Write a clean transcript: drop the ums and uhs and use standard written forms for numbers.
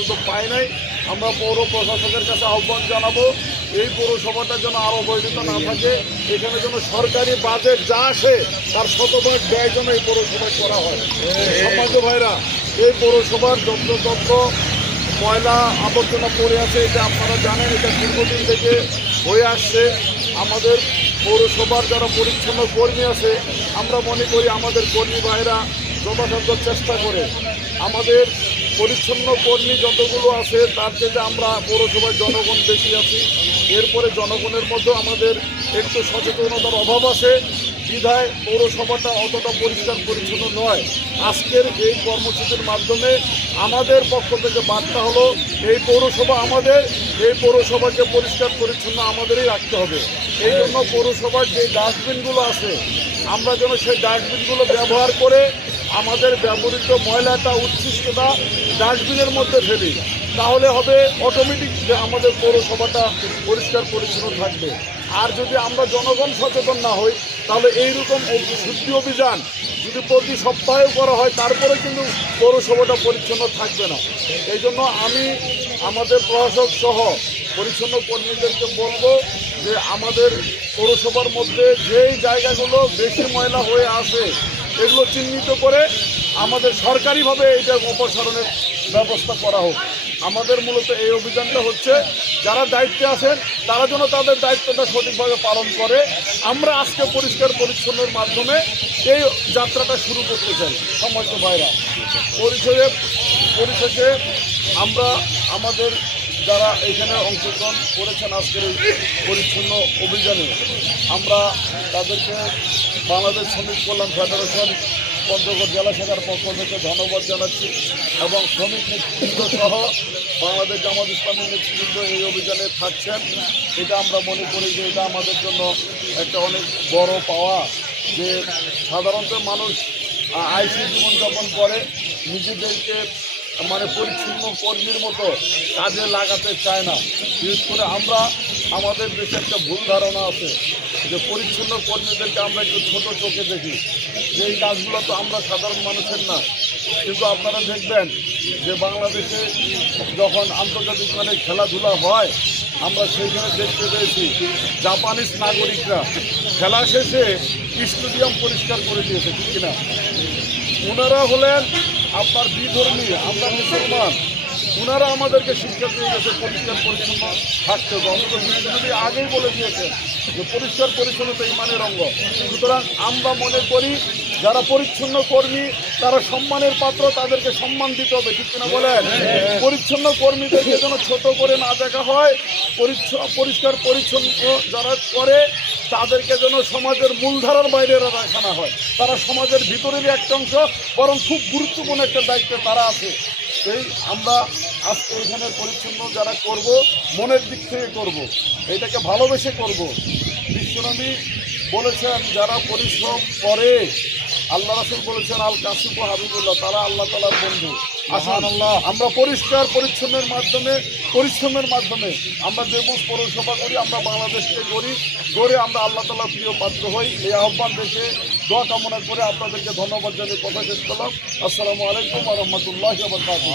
পর্যন্ত পাই নাই। আমরা পৌর প্রশাসকের কাছে আহ্বান জানাবো এই পৌরসভাটা যেন আরও অবহেলিত না থাকে, এখানে যেন সরকারি বাজেট যা আসে তার শতভাগ ব্যয় যেন এই পৌরসভায় করা হয়। সম্মানিত ভাইরা, এই পৌরসভার যত্র ময়লা আবর্জনা পড়ে আছে, এটা আপনারা জানেন, এটা দীর্ঘদিন থেকে হয়ে আসছে। আমাদের পৌরসভার যারা পরিচ্ছন্ন কর্মী আছে, আমরা মনে করি আমাদের কর্মী ভাইরা যথাসাধ্য চেষ্টা করে। আমাদের পরিচ্ছন্ন কর্মী যতগুলো আছে তার থেকে আমরা পৌরসভার জনগণ বেশি আছি। এরপরে জনগণের মধ্যে আমাদের একটু সচেতনতার অভাব আছে, বিধায় পৌরসভাটা অতটা পরিষ্কার পরিচ্ছন্ন নয়। আজকের এই কর্মসূচির মাধ্যমে আমাদের পক্ষ থেকে বার্তা হলো এই পৌরসভা আমাদের, এই পৌরসভাকে পরিষ্কার পরিচ্ছন্ন আমাদেরই রাখতে হবে। এই জন্য পৌরসভার যে ডাস্টবিনগুলো আছে আমরা যেন সেই ডাস্টবিনগুলো ব্যবহার করে আমাদের ব্যবহৃত ময়লাটা উচ্ছিষ্টতা ডাস্টবিনের মধ্যে ফেলি, তাহলে হবে অটোমেটিক যে আমাদের পৌরসভাটা পরিষ্কার পরিচ্ছন্ন থাকবে। আর যদি আমরা জনগণ সচেতন না হই তাহলে এইরকম শুদ্ধি অভিযান যদি প্রতি সপ্তাহে করা হয় তারপরে কিন্তু পৌরসভাটা পরিচ্ছন্ন থাকবে না। এই জন্য আমি আমাদের প্রশাসক সহ পরিচ্ছন্ন কর্মীদেরকে বলবো যে আমাদের পৌরসভার মধ্যে যেই জায়গাগুলো বেশি ময়লা হয়ে আসে এগুলো চিহ্নিত করে আমাদের সরকারিভাবে এটার অপসারণের ব্যবস্থা করা হোক। আমাদের মূলত এই অভিযানটা হচ্ছে যারা দায়িত্বে আছেন তারা যেন তাদের দায়িত্বটা সঠিকভাবে পালন করে। আমরা আজকে পরিষ্কার পরিচ্ছন্নের মাধ্যমে এই যাত্রাটা শুরু করতে চাই। সম্মানিত ভাইরা, পরিশেষে আমরা আমাদের যারা এখানে অংশগ্রহণ করেছেন আজকের এই পরিচ্ছন্ন অভিযানে, আমরা তাদেরকে বাংলাদেশ শ্রমিক কল্যাণ ফেডারেশন পঞ্চগড় জেলা শাখার পক্ষ থেকে ধন্যবাদ জানাচ্ছি এবং শ্রমিক নেতৃবৃন্দ সহ বাংলাদেশ জামাত ইসলামী নেতৃবৃন্দ এই অভিযানে থাকছেন। এটা আমরা মনে করি যে এটা আমাদের জন্য একটা অনেক বড় পাওয়া, যে সাধারণত মানুষ আইসি জীবনযাপন করে, নিজেদেরকে মানে পরিচ্ছন্ন কর্মীর মতো কাজে লাগাতে চায় না। বিশেষ করে আমরা আমাদের দেশে একটা ভুল ধারণা আছে যে পরিচ্ছন্ন কর্মীদেরকে আমরা একটু ছোট চোখে দেখি, যে এই কাজগুলো তো আমরা সাধারণ মানুষের না। কিন্তু আপনারা দেখবেন যে বাংলাদেশে যখন আন্তর্জাতিক মানে খেলাধুলা হয় আমরা সেইখানে দেখতে পেয়েছি জাপানিজ নাগরিকরা খেলা শেষে স্টেডিয়াম পরিষ্কার করে দিয়েছে, ঠিক কিনা? ওনারা হলেন আপনার বিধর্মী, আমরা মুসলমান, ওনারা আমাদেরকে শিক্ষা দিয়ে গেছে পরিষ্কার পরিচ্ছন্ন থাকতে হবে। অন্তত বিশ্বনবী আগেই বলে দিয়েছেন যে পরিষ্কার পরিচ্ছন্নতা ইমানের অঙ্গ। সুতরাং আমরা মনে করি যারা পরিচ্ছন্ন কর্মী তারা সম্মানের পাত্র, তাদেরকে সম্মান দিতে হবে, ঠিক কিনা বলেন? পরিচ্ছন্ন কর্মীদেরকে যেন ছোট করে না দেখা হয়, পরিষ্কার পরিচ্ছন্ন যারা করে তাদেরকে যেন সমাজের মূলধারার বাইরে রাখা না হয়। তারা সমাজের ভিতরেরই একটা অংশ, বরং খুব গুরুত্বপূর্ণ একটা দায়িত্বে তারা আছে। এই আমরা আজকে এখানে পরিচ্ছন্ন যারা করব মনের দিক থেকে করব, এটাকে ভালোবেসে করব। বিশ্বনবী বলেছেন যারা পরিশ্রম করে, আল্লাহ রাসূল বলেছেন আল কাসিফু হাবিবুল্লাহ, তারা আল্লাহ তাআলার বন্ধু। আসুন আমরা পরিষ্কার পরিচ্ছন্নের মাধ্যমে পরিশ্রমের মাধ্যমে আমরা দেবুজ পৌরসভা করি, আমরা বাংলাদেশকে গড়ে আমরা আল্লাহ তাআলার প্রিয় পাত্র হই। এই আহ্বান দেখে দোয়া কামনা করে আপনাদেরকে ধন্যবাদ জানিয়ে কথা শেষ করলাম। আসসালামু আলাইকুম ওয়া রাহমাতুল্লাহি ওয়া বারাকাতুহু।